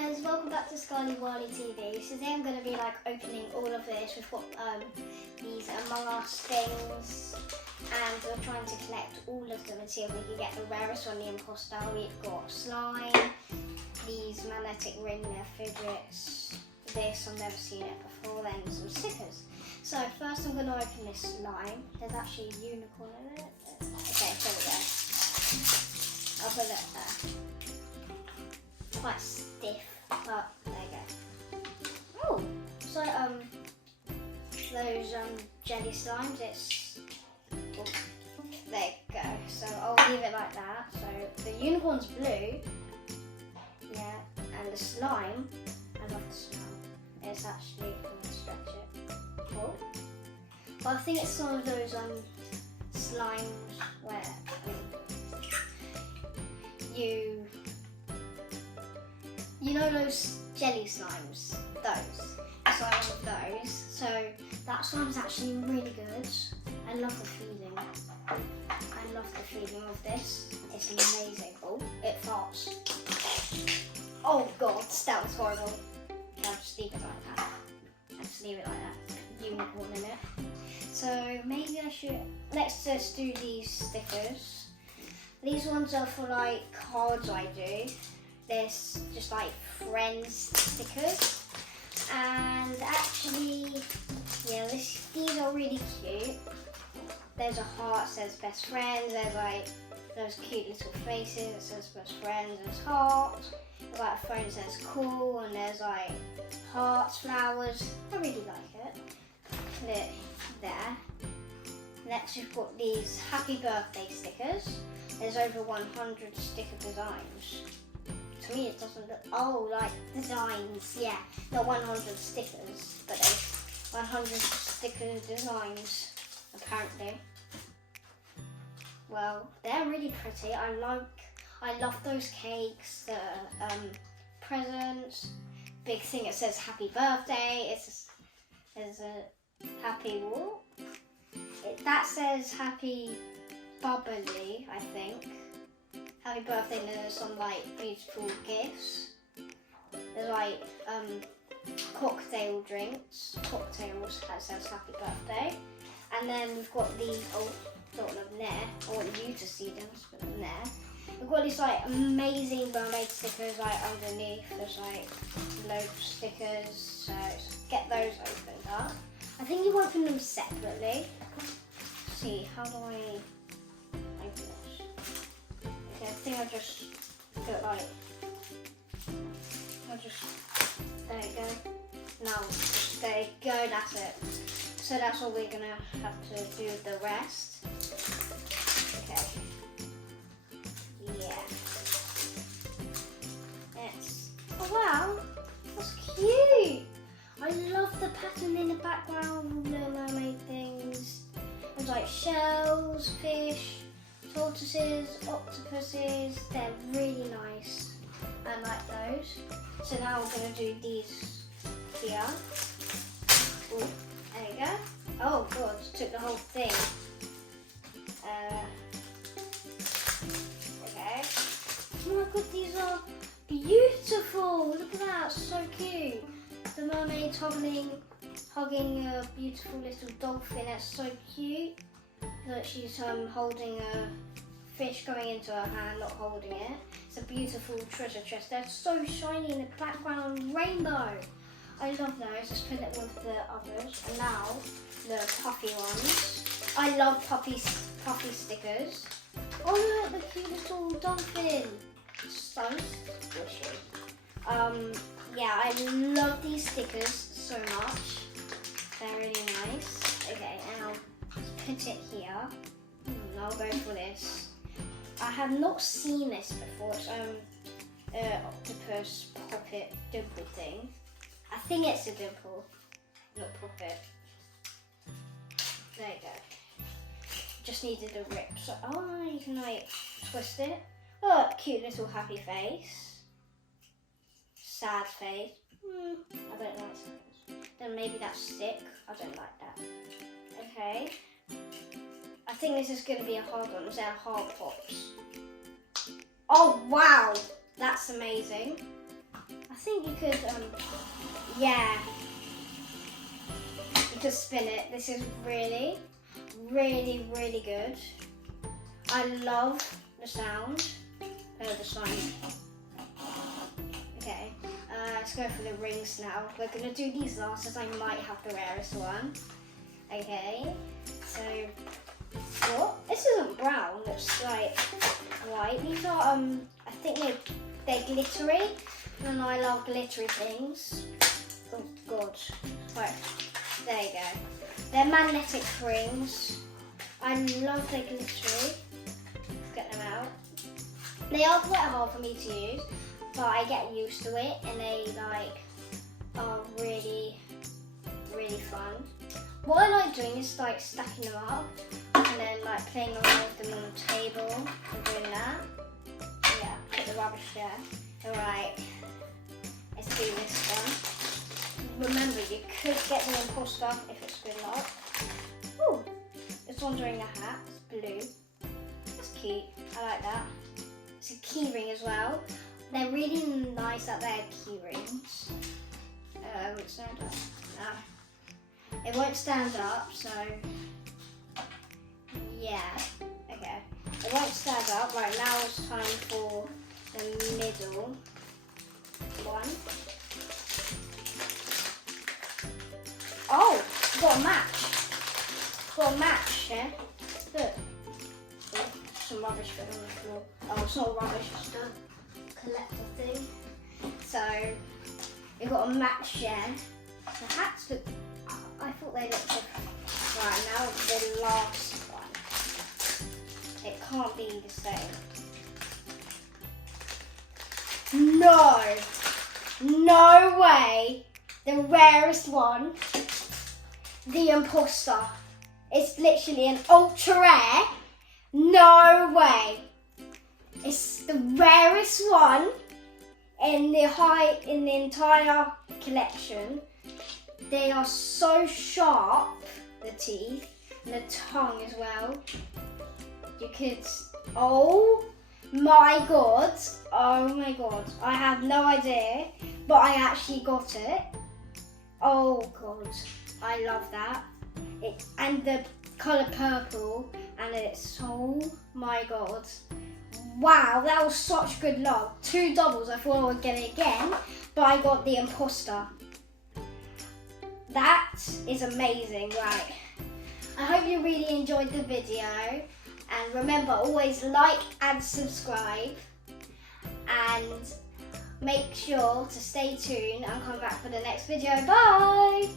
guys, welcome back to Scarly Wiley TV. So today I'm going to be opening all of this. We've got these Among Us things and we're trying to collect all of them and see if we can get the rarest one, the imposter. We've got slime, these magnetic ring, they're fidgets, this, I've never seen it before, then some stickers. So first I'm going to open this slime. There's actually a unicorn in it. Okay, there we go. I'll put it there. Quite stiff, but there you go. Oh, so those jelly slimes, oh, there you go. So I'll leave it like that. So the unicorn's blue, yeah, and the slime, I love the slime. It's actually, I'm gonna stretch it. Cool. But I think it's one of those slimes where you know those jelly slimes? Those. It's like one of those. So that slime's actually really good. I love the feeling. I love the feeling of this. It's amazing. Oh, it farts. Oh god, that was horrible. I'll just leave it like that. I'll just leave it like that. Unicorn in it. So maybe I should, let's just do these stickers. These ones are for cards I do. There's just friends stickers. And actually, yeah, these are really cute. There's a heart, says best friends. There's those cute little faces, it says best friends, there's heart. There's a phone that says cool, and there's hearts, flowers. I really like it. Put it there. Next we've got these happy birthday stickers. There's over 100 sticker designs. To me it doesn't look, designs, yeah. Not 100 stickers, but there's 100 sticker designs, apparently. Well, they're really pretty. I love those cakes, the presents. Big thing, it says happy birthday. There's a happy wall. That says happy bubbly, I think. Happy birthday, and there's some beautiful gifts. There's cocktail drinks, cocktails that says happy birthday. And then we've got these, put them there. I want you to see them, just put them there. We've got these amazing mermaid stickers underneath. There's loads of stickers, so get those opened up. I think you open them separately. Let's see, how do I open this? Okay, I think I just do it there you go. Now, there you go, that's it. So that's all we're gonna have to do with the rest. Okay. Yeah. Oh wow, that's cute. I love the pattern in the background, the mermaid things. There's shells, fish, tortoises, octopuses. They're really nice. I like those. So now we're gonna do these here. Ooh, there you go. Oh god, took the whole thing. Okay. Oh my god, these are beautiful. Look at that, so cute. The mermaid's hugging a beautiful little dolphin. That's so cute. Look, she's holding a fish going into her hand, not holding it. It's a beautiful treasure chest. They're so shiny in the background, rainbow. I love those. Let's put it with the others. And now the puffy ones. I love puffy stickers. Oh look, the cute little dolphin. So squishy. Yeah, I love these stickers so much. They're really nice. Okay, now let's put it here. I'll go for this. I have not seen this before. It's octopus puppet dimple thing. I think it's a dimple, not puppet. There you go. Just needed a rip. So, you can twist it. Oh, cute little happy face. Sad face. I don't like sad. Then maybe that's sick. I don't like that. Okay. I think this is going to be a hard one. They're hard pops. Oh wow, that's amazing. I think you could, yeah. You could spin it. This is really, really, really good. I love the sound. The slime. Okay, let's go for the rings now. We're gonna do these last as I might have the rarest one. Okay, so what? This isn't brown, it's like white. These are I think they're glittery, and I love glittery things. Oh god. Right, there you go. They're magnetic rings. I love their glittery. Let's get them out. They are quite hard for me to use, but I get used to it, and they like are really, really fun. What I like doing is like stacking them up and then like playing around with them on the table and doing that. Yeah, put the rubbish there. Alright, let's do this one. Remember, you could get the imposter if it's good luck. Ooh, this one's wearing a hat, it's blue. That's cute, I like that. It's a key ring as well. They're really nice that they're key rings. Stand up. No. It won't stand up, so yeah. Okay. It won't stand up. Right, now it's time for the middle one. Oh, got a match. Got a match, yeah? Look. Oh, some rubbish on the floor. Oh, it's not rubbish, it's a collector thing. So, we got a match, yeah? The hats look, I thought they looked different. Right, now the last one. It can't be the same. No! No way! The rarest one. The imposter. It's literally an ultra rare. No way! It's the rarest one in the entire collection. They are so sharp, the teeth, and the tongue as well. You could, oh my god, I have no idea, but I actually got it. Oh god, I love that. And the colour purple, and it's, oh my god. Wow, that was such good luck. 2 doubles, I thought I would get it again, but I got the imposter. That is amazing, right. I hope you really enjoyed the video, and remember, always like and subscribe, and make sure to stay tuned and come back for the next video. Bye!